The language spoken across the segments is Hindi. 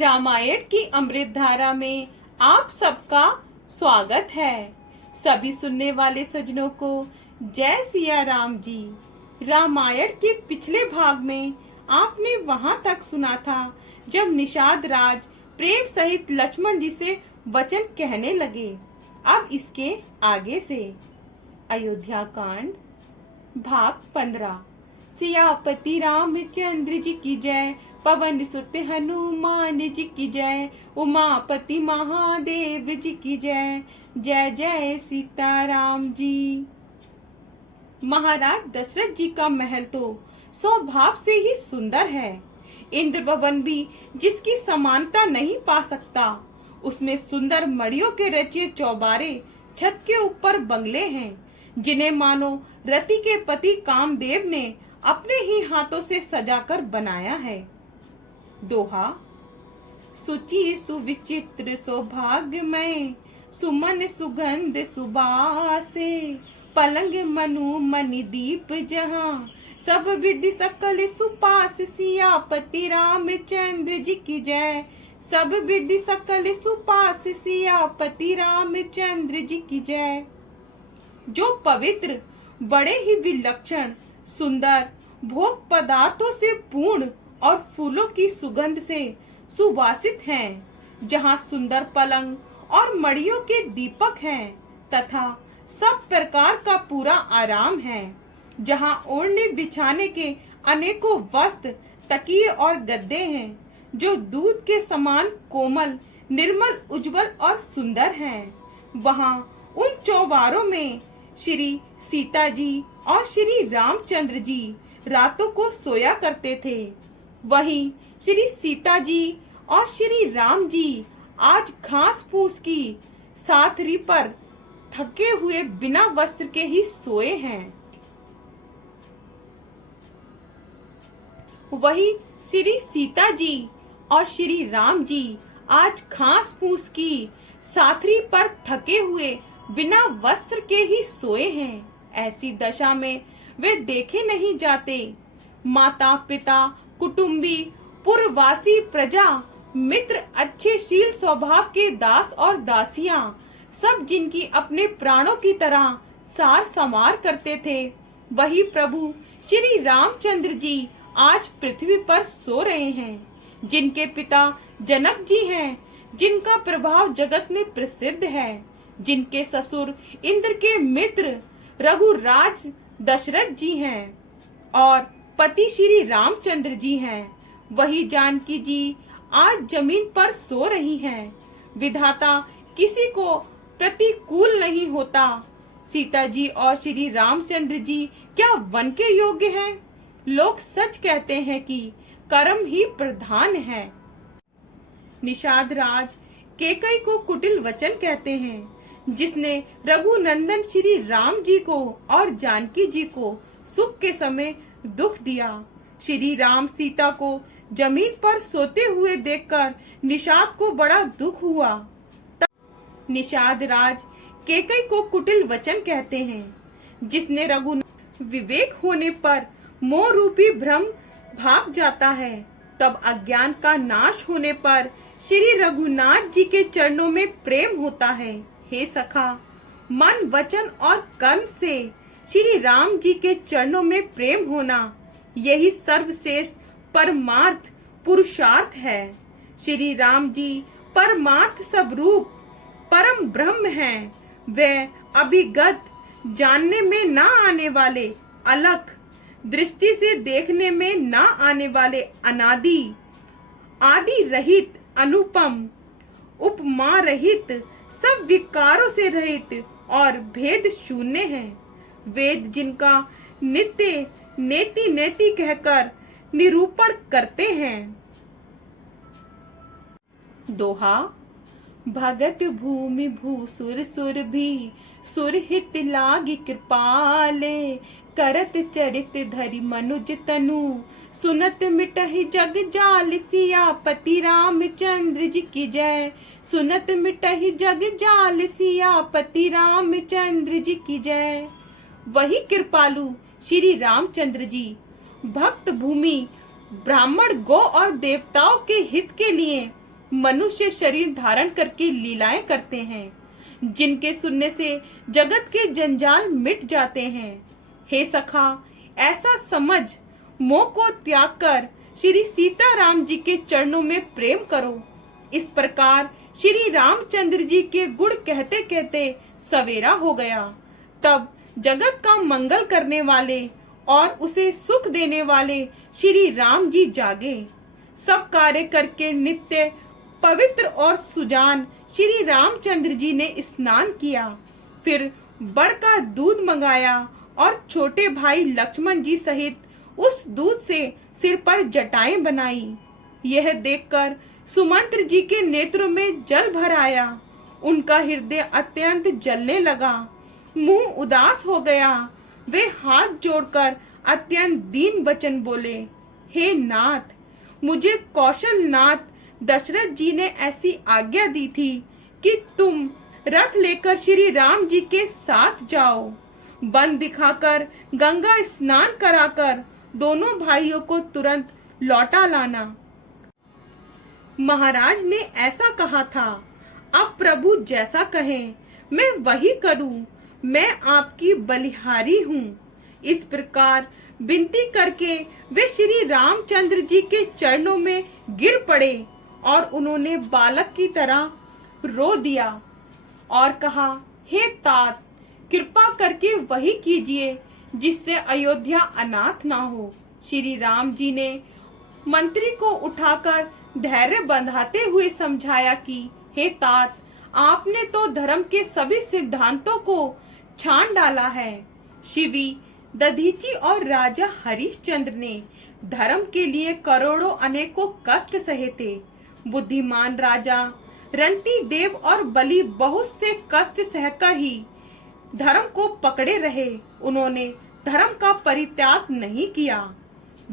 रामायण की अमृत धारा में आप सबका स्वागत है। सभी सुनने वाले सज्जनों को जय सिया राम जी। रामायण के पिछले भाग में आपने वहां तक सुना था जब निषाद राज प्रेम सहित लक्ष्मण जी से वचन कहने लगे। अब इसके आगे से अयोध्या कांड भाग 15। सियापति रामचंद्र जी की जय, पवन सुत हनुमान जी की जय, उमापति महादेव जी की जय, जय जय सीताराम जी। महाराज दशरथ जी का महल तो स्वभाव से ही सुंदर है। इंद्र भवन भी जिसकी समानता नहीं पा सकता। उसमें सुंदर मड़ियों के रचे चौबारे, छत के ऊपर बंगले हैं जिन्हें मानो रति के पति कामदेव ने अपने ही हाथों से सजाकर बनाया है। दोहा। सुचि सुविचित्र सौभाग्यमय, सुमन सुगंध सुबासे, पलंग मनु मणि दीप जहाँ, सब विधि सकल सुपास, सियापति रामचंद्र जी की जय, सब विधि सकल सुपास, सियापति रामचंद्र जी की जय। जो पवित्र, बड़े ही विलक्षण, सुंदर, भोग पदार्थों से पूर्ण और फूलों की सुगंध से सुवासित हैं, जहाँ सुंदर पलंग और मड़ियों के दीपक हैं तथा सब प्रकार का पूरा आराम है, जहाँ ओढ़ने बिछाने के अनेकों वस्त्र, तकिए और गद्दे हैं जो दूध के समान कोमल, निर्मल, उज्जवल और सुंदर हैं। वहाँ उन चौबारों में श्री सीता जी और श्री रामचंद्र जी रातों को सोया करते थे। वहीं श्री सीता जी और श्री राम जी आज घास फूस की साथरी पर थके हुए बिना वस्त्र के ही सोए हैं। वही श्री सीता जी और श्री राम जी आज घास फूस की साथरी पर थके हुए बिना वस्त्र के ही सोए हैं। ऐसी दशा में वे देखे नहीं जाते। माता पिता, कुटुंबी, पुरवासी, प्रजा, मित्र, अच्छे शील स्वभाव के दास और दासियां, सब जिनकी अपने प्राणों की तरह सार संवार करते थे, वही प्रभु श्री रामचंद्र जी आज पृथ्वी पर सो रहे हैं। जिनके पिता जनक जी हैं, जिनका प्रभाव जगत में प्रसिद्ध है, जिनके ससुर इंद्र के मित्र रघुराज दशरथ जी हैं और पति श्री रामचंद्र जी हैं, वही जानकी जी आज जमीन पर सो रही हैं। विधाता किसी को प्रतिकूल नहीं होता। सीता जी और श्री रामचंद्र जी क्या वन के योग्य हैं? लोग सच कहते हैं कि कर्म ही प्रधान है। निषाद राज केकई को कुटिल वचन कहते हैं, जिसने रघुनंदन श्री राम जी को और जानकी जी को सुख के समय दुख दिया। श्री राम सीता को जमीन पर सोते हुए देखकर निषाद को बड़ा दुख हुआ। निषाद राज केकई को कुटिल वचन कहते हैं, जिसने विवेक होने पर मोह रूपी भ्रम भाग जाता है। तब अज्ञान का नाश होने पर श्री रघुनाथ जी के चरणों में प्रेम होता है। हे सखा, मन, वचन और कर्म से श्री राम जी के चरणों में प्रेम होना, यही सर्वश्रेष्ठ परमार्थ पुरुषार्थ है। श्री राम जी परमार्थ स्वरूप परम ब्रह्म हैं। वे अभिगत, जानने में ना आने वाले, अलख, दृष्टि से देखने में ना आने वाले, अनादि, आदि रहित, अनुपम, उपमा रहित, सब विकारों से रहित और भेद शून्य हैं। वेद जिनका नित्य नेति नेति कहकर निरूपण करते हैं। दोहा। भगत भूमि भूसुर सुर भी, सुर हित लागी कृपाले, करत चरित धरि मनुज तनु, सुनत मिटहि जग जाल, सियापति रामचंद्र जी की जय, सुनत मिटहि जग जाल, सियापति रामचंद्र जी की जय। वही कृपालु श्री रामचंद्र जी भक्त भूमि, ब्राह्मण, गौ और देवताओं के हित के लिए मनुष्य शरीर धारण करके लीलाएं करते हैं, जिनके सुनने से जगत के जंजाल मिट जाते हैं। हे सखा, ऐसा समझ, मोह को त्याग कर श्री सीताराम जी के चरणों में प्रेम करो। इस प्रकार श्री रामचंद्र जी के गुण कहते कहते सवेरा हो गया। तब जगत का मंगल करने वाले और उसे सुख देने वाले श्री राम जी जागे। सब कार्य करके नित्य पवित्र और सुजान श्री रामचंद्र जी ने स्नान किया। फिर बड़ का दूध मंगाया और छोटे भाई लक्ष्मण जी सहित उस दूध से सिर पर जटाएं बनाई। यह देखकर सुमंत्र जी के नेत्रों में जल भर आया। उनका हृदय अत्यंत जलने लगा, मुंह उदास हो गया। वे हाथ जोड़कर अत्यंत दीन वचन बोले, हे नाथ, मुझे कौशल नाथ दशरथ जी ने ऐसी आज्ञा दी थी कि तुम रथ लेकर श्री राम जी के साथ जाओ। बन दिखाकर गंगा स्नान कराकर दोनों भाइयों को तुरंत लौटा लाना। महाराज ने ऐसा कहा था, अब प्रभु जैसा कहें मैं वही करूं, मैं आपकी बलिहारी हूं। इस प्रकार विनती करके वे श्री रामचंद्र जी के चरणों में गिर पड़े और उन्होंने बालक की तरह रो दिया और कहा, हे तात, कृपा करके वही कीजिए जिससे अयोध्या अनाथ ना हो। श्री राम जी ने मंत्री को उठाकर धैर्य बंधाते हुए समझाया कि हे तात, आपने तो धर्म के सभी सिद्धांतों को छान डाला है। शिवी, दधीची और राजा हरिश्चंद्र ने धर्म के लिए करोड़ों अनेकों कष्ट सहे थे। बुद्धिमान राजा रंती देव और बलि बहुत से कष्ट सहकर ही धर्म को पकड़े रहे। उन्होंने धर्म का परित्याग नहीं किया।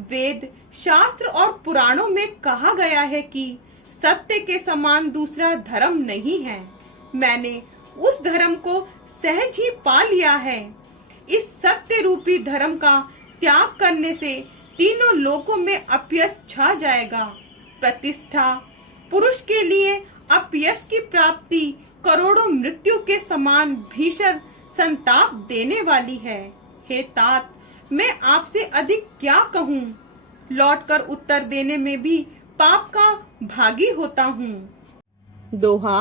वेद, शास्त्र और पुराणों में कहा गया है कि सत्य के समान दूसरा धर्म नहीं है। मैंने उस धर्म को सहज ही पा लिया है। इस सत्य रूपी धर्म का त्याग करने से तीनों लोकों में अपयश छा जाएगा। प्रतिष्ठा, पुरुष के लिए अपयश की प्राप्ति करोड़ों मृत्यु के समान भीषण संताप देने वाली है। हे तात, मैं आपसे अधिक क्या कहूँ? लौटकर उत्तर देने में भी पाप का भागी होता हूँ। दोहा।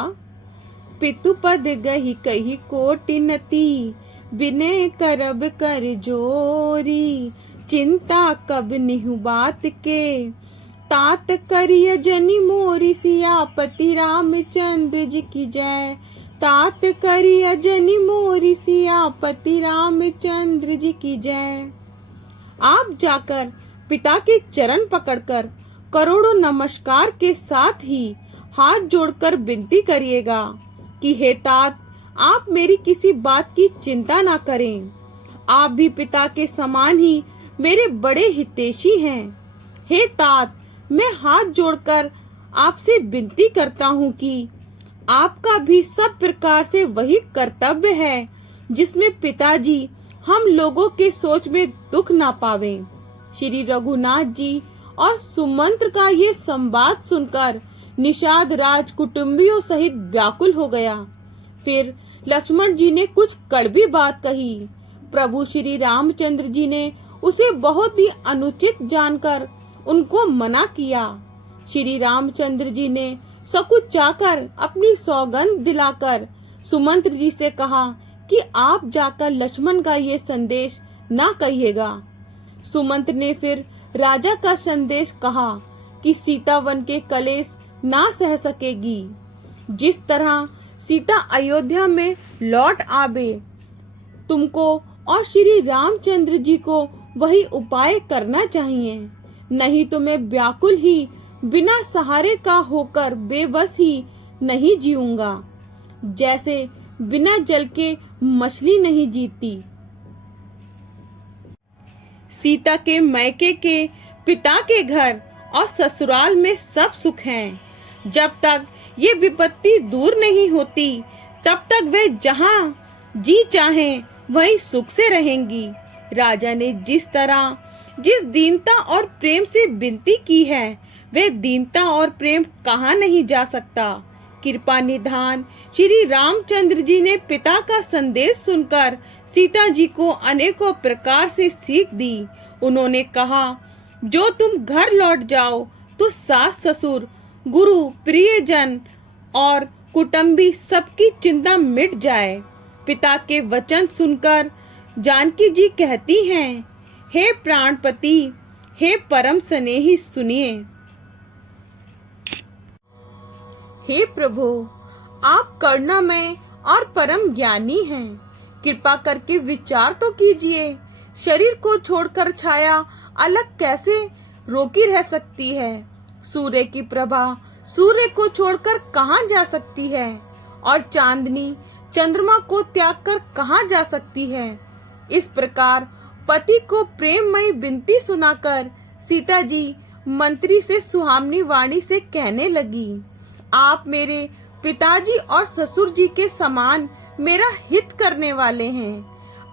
पितुपद गही कही कोटि नति, विनय करब कर जोरी। चिंता कब निहु बात के, तात करिय जनि मोरी। सियापति रामचंद्र जी की जय, तात करिय जनि मोरी। सियापति रामचंद्र जी की जय। आप जाकर पिता के चरण पकड़कर करोड़ों नमस्कार के साथ ही हाथ जोड़कर विनती करिएगा कि हे तात, आप मेरी किसी बात की चिंता ना करें। आप भी पिता के समान ही मेरे बड़े हितैषी हैं। हे तात, मैं हाथ जोड़कर आपसे विनती करता हूँ कि आपका भी सब प्रकार से वही कर्तव्य है जिसमें पिताजी हम लोगों के सोच में दुख ना पावें। श्री रघुनाथ जी और सुमंत्र का ये संवाद सुनकर निषाद राज कुटुंबियों सहित व्याकुल हो गया। फिर लक्ष्मण जी ने कुछ कड़वी बात कही। प्रभु श्री रामचंद्र जी ने उसे बहुत ही अनुचित जानकर उनको मना किया। श्री रामचंद्र जी ने सकुचाकर अपनी सौगंध दिलाकर सुमंत्र जी से कहा कि आप जाकर लक्ष्मण का ये संदेश ना कहिएगा। सुमंत्र ने फिर राजा का संदेश कहा कि सीता वन के कलेश ना सह सकेगी। जिस तरह सीता अयोध्या में लौट आवे, तुमको और श्री रामचंद्र जी को वही उपाय करना चाहिए, नहीं तो मैं व्याकुल ही बिना सहारे का होकर बेबस ही नहीं जीऊंगा, जैसे बिना जल के मछली नहीं जीती। सीता के मैके के, पिता के घर और ससुराल में सब सुख हैं। जब तक ये विपत्ति दूर नहीं होती, तब तक वे जहाँ जी चाहें वहीं सुख से रहेंगी। राजा ने जिस तरह, जिस दीनता और प्रेम से विनती की है, वे दीनता और प्रेम कहाँ नहीं जा सकता। कृपा निधान श्री रामचंद्र जी ने पिता का संदेश सुनकर सीता जी को अनेकों प्रकार से सीख दी। उन्होंने कहा, जो तुम घर लौट जाओ तो सास ससुर, गुरु, प्रियजन और कुटुंबी सबकी चिंता मिट जाए। पिता के वचन सुनकर जानकी जी कहती हैं, हे प्राणपति, हे परम स्नेही, सुनिए। हे प्रभु, आप करुणामय और परम ज्ञानी हैं। कृपा करके विचार तो कीजिए। शरीर को छोड़कर छाया अलग कैसे रोकी रह सकती है। सूर्य की प्रभा सूर्य को छोड़कर कहाँ जा सकती है, और चांदनी चंद्रमा को त्याग कर कहाँ जा सकती है। इस प्रकार पति को प्रेममयी विनती सुनाकर सीता जी मंत्री से सुहावनी वाणी से कहने लगी, आप मेरे पिताजी और ससुर जी के समान मेरा हित करने वाले हैं।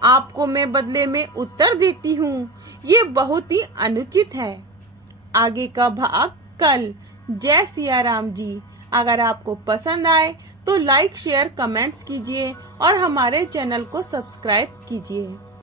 आपको मैं बदले में उत्तर देती हूँ, ये बहुत ही अनुचित है। आगे का भाग कल। जय सिया राम जी। अगर आपको पसंद आए तो लाइक, शेयर, कमेंट्स कीजिए और हमारे चैनल को सब्सक्राइब कीजिए।